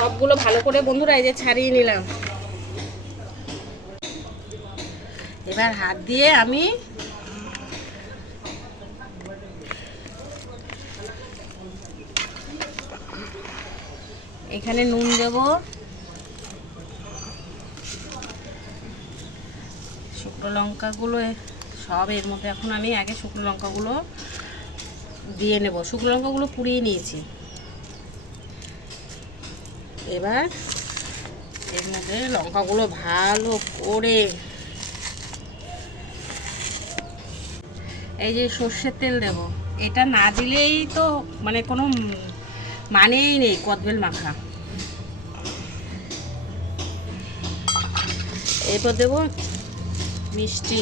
সবগুলো ভালো করে বন্ধুরা এই যে ছাড়িয়ে নিলাম। এবার হাত দিয়ে আমি এখানে নুন দেব, শুকনো লঙ্কাগুলো সব এর মধ্যে এখন আমি আগে শুকনো লঙ্কাগুলো দিয়ে নেব। শুকনো লঙ্কাগুলো পুড়িয়ে নিয়েছি। এবার এর মধ্যে লঙ্কাগুলো ভালো করে এই যে সর্ষের তেল দেব। এটা না দিলেই তো মানে কোনো মানেই নেই কদবেল মাখা। এরপর দেব মিষ্টি,